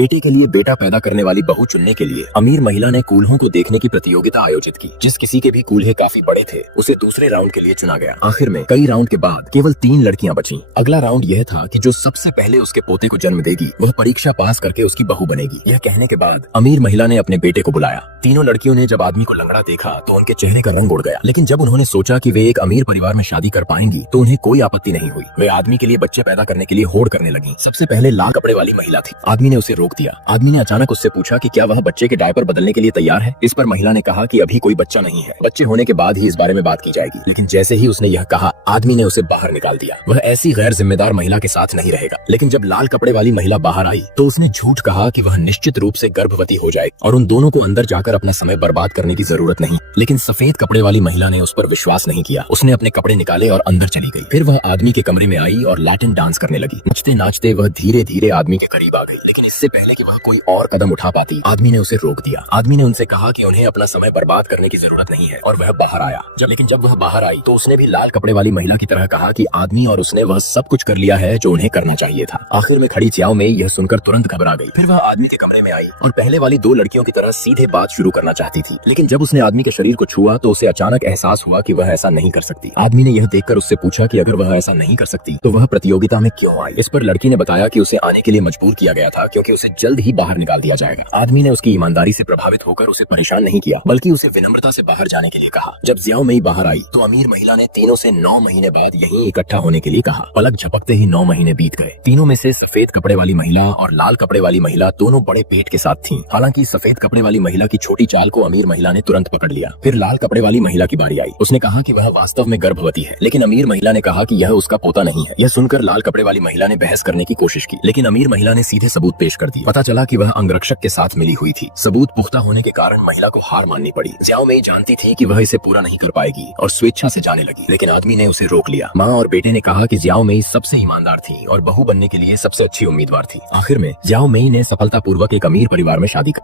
बेटे के लिए बेटा पैदा करने वाली बहू चुनने के लिए अमीर महिला ने कूल्हों को देखने की प्रतियोगिता आयोजित की। जिस किसी के भी कूल्हे काफी बड़े थे उसे दूसरे राउंड के लिए चुना गया। आखिर में कई राउंड के बाद केवल 3 लड़कियां बचीं। अगला राउंड यह था कि जो सबसे पहले उसके पोते को जन्म देगी वह परीक्षा पास करके उसकी बहू बनेगी। यह कहने के बाद अमीर महिला ने अपने बेटे को बुलाया। तीनों लड़कियों ने जब आदमी को लंगड़ा देखा तो उनके चेहरे का रंग उड़ गया, लेकिन जब उन्होंने सोचा कि वे एक अमीर परिवार में शादी कर पाएंगी तो उन्हें कोई आपत्ति नहीं हुई। वे आदमी के लिए बच्चे पैदा करने के लिए होड़ करने लगी। सबसे पहले लाल कपड़े वाली महिला थी। आदमी ने उसे रोक दिया। आदमी ने अचानक उससे पूछा कि क्या वह बच्चे के डायपर बदलने के लिए तैयार है। इस पर महिला ने कहा कि अभी कोई बच्चा नहीं है, बच्चे होने के बाद ही इस बारे में बात की जाएगी। लेकिन जैसे ही उसने यह कहा आदमी ने उसे बाहर निकाल दिया। वह ऐसी गैर जिम्मेदार महिला के साथ नहीं रहेगा। लेकिन जब लाल कपड़े वाली महिला बाहर आई तो उसने झूठ कहा कि वह निश्चित रूप से गर्भवती हो जाएगी और उन दोनों को अंदर जाकर अपना समय बर्बाद करने की जरूरत नहीं। लेकिन सफेद कपड़े वाली महिला ने उस पर विश्वास नहीं किया। उसने अपने कपड़े निकाले और अंदर चली गई। फिर वह आदमी के कमरे में आई और लैटिन डांस करने लगी। नाचते नाचते वह धीरे धीरे आदमी के करीब आ गई, लेकिन इससे पहले कि वह कोई और कदम उठा पाती आदमी ने उसे रोक दिया। आदमी ने उनसे कहा कि उन्हें अपना समय बर्बाद करने की जरूरत नहीं है और वह बाहर आया। लेकिन जब वह बाहर आई तो उसने भी लाल कपड़े वाली महिला की तरह कहा कि आदमी और उसने वह सब कुछ कर लिया है जो उन्हें करना चाहिए था। आखिर में खड़ी च्याओ में यह सुनकर तुरंत घबरा गई। फिर वह आदमी के कमरे में आई और पहले वाली 2 लड़कियों की तरह सीधे बात शुरू करना चाहती थी। लेकिन जब उसने आदमी के शरीर को छुआ तो उसे अचानक एहसास हुआ कि वह ऐसा नहीं कर सकती। आदमी ने यह देखकर उससे पूछा कि अगर वह ऐसा नहीं कर सकती तो वह प्रतियोगिता में क्यों आई। इस पर लड़की ने बताया कि उसे आने के लिए मजबूर किया गया था क्योंकि उसे जल्द ही बाहर निकाल दिया जाएगा। आदमी ने उसकी ईमानदारी से प्रभावित होकर उसे परेशान नहीं किया, बल्कि उसे विनम्रता से बाहर जाने के लिए कहा। जब ज़ियाओ मेई बाहर आई तो अमीर महिला ने तीनों से 9 महीने बाद यहीं इकट्ठा होने के लिए कहा। पलक झपकते ही 9 महीने बीत गए। तीनों में से सफेद कपड़े वाली महिला और लाल कपड़े वाली महिला दोनों बड़े पेट के साथ थीं। हालांकि सफेद कपड़े वाली महिला की छोटी चाल को अमीर महिला ने तुरंत पकड़ लिया। फिर लाल कपड़े वाली महिला की बारी आई। उसने कहा कि वह वास्तव में गर्भवती है, लेकिन अमीर महिला ने कहा कि यह उसका पोता नहीं है। यह सुनकर लाल कपड़े वाली महिला ने बहस करने की कोशिश की, लेकिन अमीर महिला ने सीधे सबूत पेश कर दिए। पता चला कि वह अंगरक्षक के साथ मिली हुई थी। सबूत पुख्ता होने के कारण महिला को हार माननी पड़ी। ज़ियाओ मेई जानती थी कि वह इसे पूरा नहीं कर पाएगी और स्वेच्छा से जाने लगी, लेकिन आदमी ने उसे रोक लिया। माँ और बेटे ने कहा कि ज़ियाओ मेई सबसे ईमानदार थी और बहू बनने के लिए सबसे अच्छी उम्मीदवार थी। आखिर में ज़ियाओ मेई ने सफलतापूर्वक एक अमीर परिवार में शादी की।